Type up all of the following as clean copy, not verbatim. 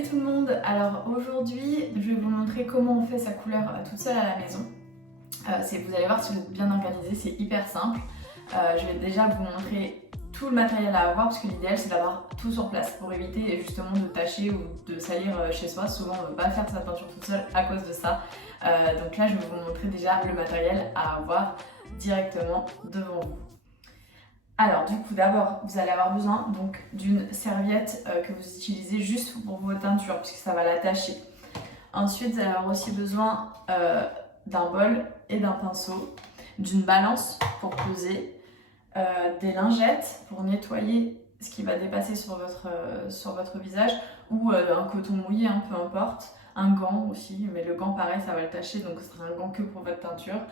Salut tout le monde. Alors aujourd'hui je vais vous montrer comment on fait sa couleur toute seule à la maison. Vous allez voir, si vous êtes bien organisé, c'est hyper simple. Je vais déjà vous montrer tout le matériel à avoir parce que l'idéal c'est d'avoir tout sur place pour éviter justement de tacher ou de salir chez soi. Souvent on ne veut pas faire sa peinture toute seule à cause de ça. Donc là je vais vous montrer déjà le matériel à avoir directement devant vous. Alors du coup d'abord vous allez avoir besoin donc d'une serviette que vous utilisez juste pour vos teintures puisque ça va l'attacher. Ensuite vous allez avoir aussi besoin d'un bol et d'un pinceau, d'une balance pour peser, des lingettes pour nettoyer ce qui va dépasser sur votre visage ou un coton mouillé, hein, peu importe, un gant aussi, mais le gant pareil ça va le tacher donc ce sera un gant que pour votre teinture.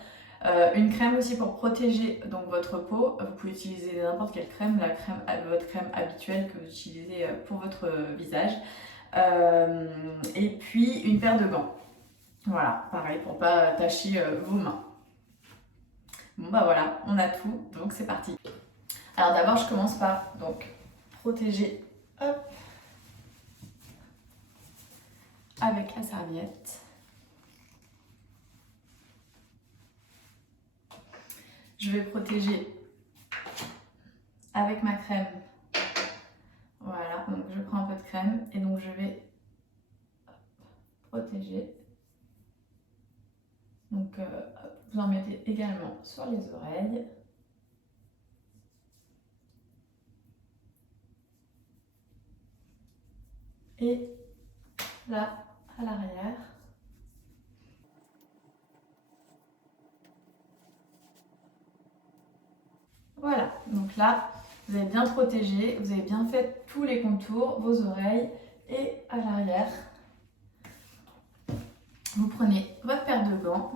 Une crème aussi pour protéger donc votre peau. Vous pouvez utiliser n'importe quelle crème, votre crème habituelle que vous utilisez pour votre visage. Et puis une paire de gants. Voilà, pareil pour pas tacher vos mains. Bon bah voilà, on a tout, donc c'est parti. Alors d'abord je commence par donc protéger, hop, avec la serviette. Je vais protéger avec ma crème. Voilà, donc je prends un peu de crème et donc je vais protéger. Donc vous en mettez également sur les oreilles. Et là, à l'arrière. Voilà, donc là, vous avez bien protégé, vous avez bien fait tous les contours, vos oreilles et à l'arrière. Vous prenez votre paire de gants.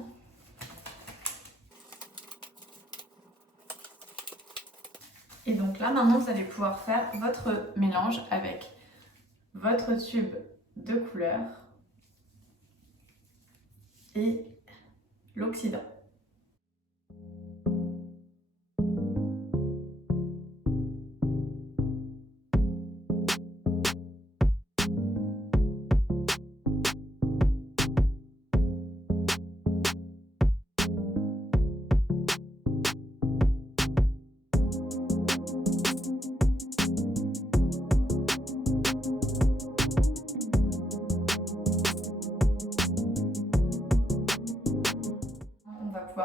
Et donc là, maintenant, vous allez pouvoir faire votre mélange avec votre tube de couleur et l'oxydant.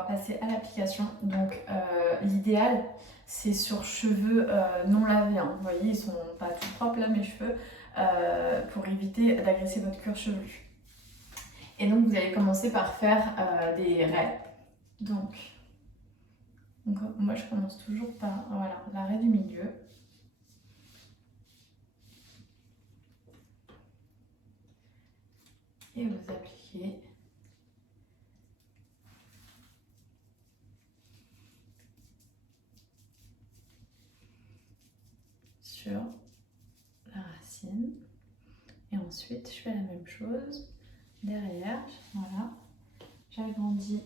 Passer à l'application. Donc l'idéal c'est sur cheveux non lavés, hein. Vous voyez, ils sont pas tout propres là mes cheveux, pour éviter d'agresser votre cuir chevelu. Et donc vous allez commencer par faire des raies. Donc moi je commence toujours par voilà, la raie du milieu. Et vous appliquez sur la racine et ensuite je fais la même chose derrière. Voilà, j'agrandis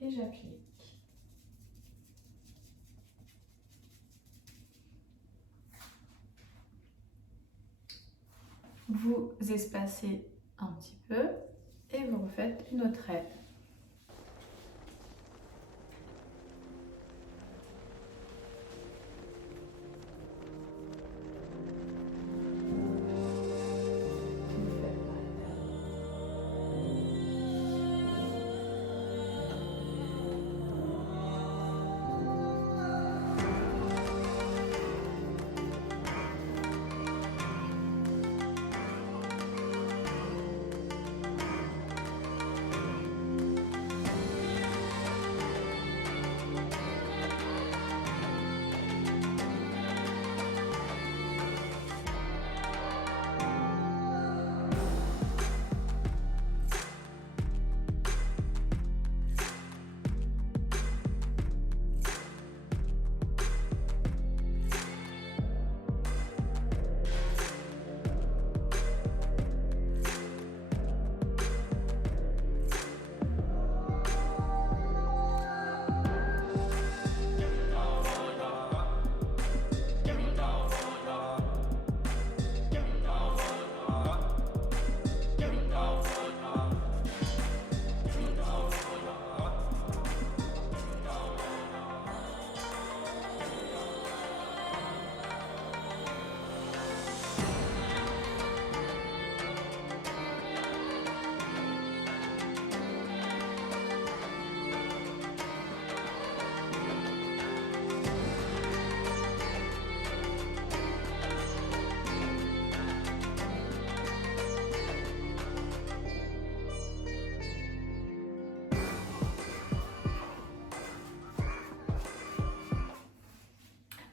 et j'applique. Vous espacez un petit peu et vous refaites une autre raie.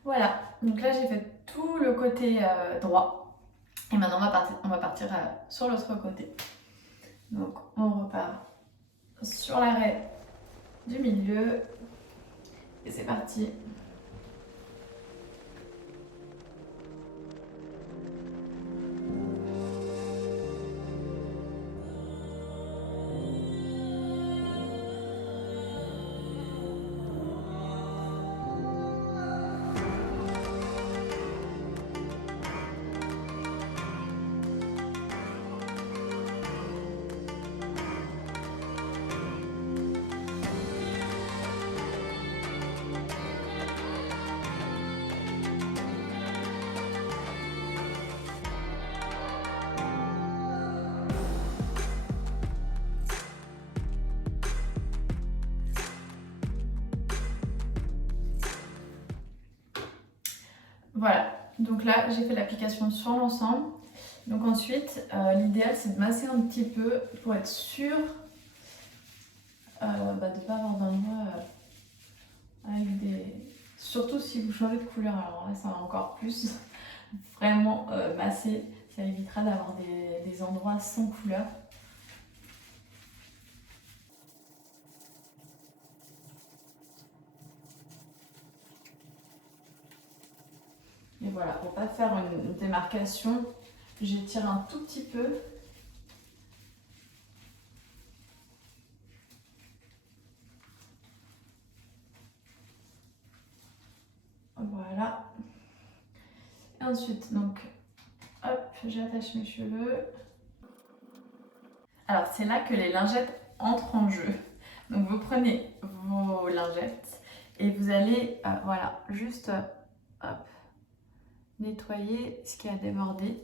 Voilà, donc là j'ai fait tout le côté droit. Et maintenant on va partir sur l'autre côté. Donc on repart sur l'arrêt du milieu. Et c'est parti. Voilà, donc là j'ai fait l'application sur l'ensemble. Donc ensuite, l'idéal c'est de masser un petit peu pour être sûr de ne pas avoir d'endroit avec des... Surtout si vous changez de couleur, alors là ça va encore plus. Vraiment masser, ça évitera d'avoir des endroits sans couleur. Et voilà, pour pas faire une démarcation, j'étire un tout petit peu. Voilà. Et ensuite, donc, hop, j'attache mes cheveux. Alors, c'est là que les lingettes entrent en jeu. Donc, vous prenez vos lingettes et vous allez, voilà, juste, hop, nettoyer ce qui a débordé.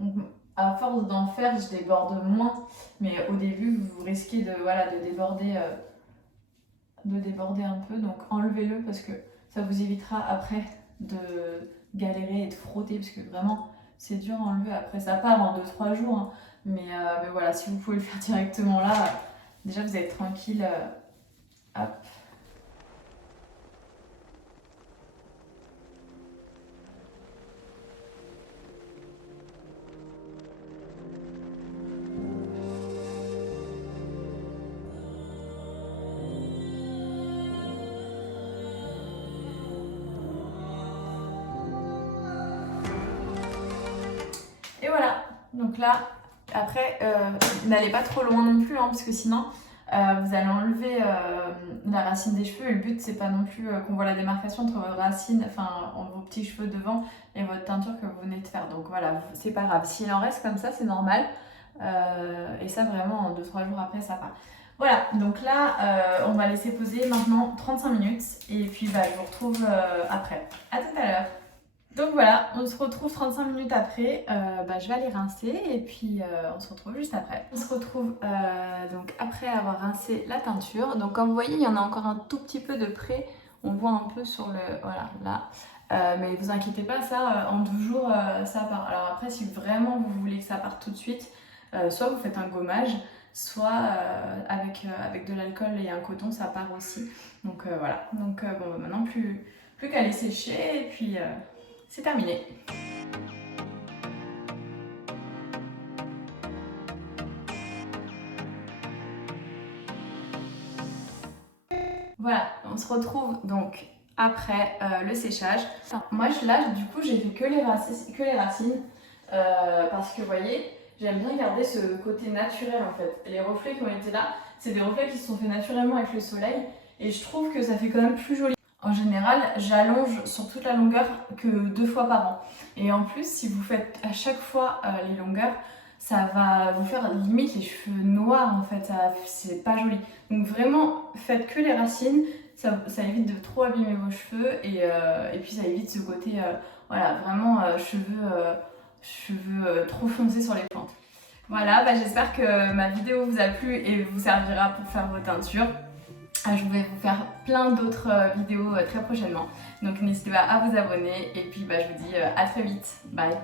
Donc, à force d'en faire, je déborde moins, mais au début, vous risquez de, voilà, de déborder un peu. Donc, enlevez-le parce que ça vous évitera après de galérer et de frotter, parce que vraiment, c'est dur à enlever. Après, ça part en 2-3 jours, hein. Mais voilà, si vous pouvez le faire directement là, déjà vous êtes tranquille. Hop. Et voilà, donc là, après, n'allez pas trop loin non plus, hein, parce que sinon, vous allez enlever la racine des cheveux. Et le but, c'est pas non plus qu'on voit la démarcation entre vos racines, enfin, vos petits cheveux devant et votre teinture que vous venez de faire. Donc voilà, c'est pas grave. S'il en reste comme ça, c'est normal. Et ça, vraiment, 2-3 jours après, ça part. Voilà, donc là, on va laisser poser maintenant 35 minutes. Et puis, je vous retrouve après. À tout à l'heure. Donc voilà, on se retrouve 35 minutes après, je vais aller rincer et puis on se retrouve juste après. On se retrouve donc après avoir rincé la teinture. Donc comme vous voyez, il y en a encore un tout petit peu de près, on voit un peu sur le... voilà, là. Mais vous inquiétez pas, ça, en 2 jours, ça part. Alors après, si vraiment vous voulez que ça parte tout de suite, soit vous faites un gommage, soit avec de l'alcool et un coton, ça part aussi. Donc voilà, donc bon, maintenant plus qu'à les sécher et puis... c'est terminé. Voilà, on se retrouve donc après le séchage. Moi là, du coup, j'ai fait que les racines parce que vous voyez, j'aime bien garder ce côté naturel en fait. Les reflets qui ont été là, c'est des reflets qui se sont faits naturellement avec le soleil et je trouve que ça fait quand même plus joli. En général, j'allonge sur toute la longueur que 2 fois par an. Et en plus, si vous faites à chaque fois les longueurs, ça va vous faire limite les cheveux noirs en fait, c'est pas joli. Donc vraiment, faites que les racines, ça évite de trop abîmer vos cheveux et puis ça évite ce côté, voilà, vraiment cheveux trop foncés sur les pointes. Voilà, j'espère que ma vidéo vous a plu et vous servira pour faire vos teintures. Je vais vous faire plein d'autres vidéos très prochainement. Donc n'hésitez pas à vous abonner et puis je vous dis à très vite. Bye!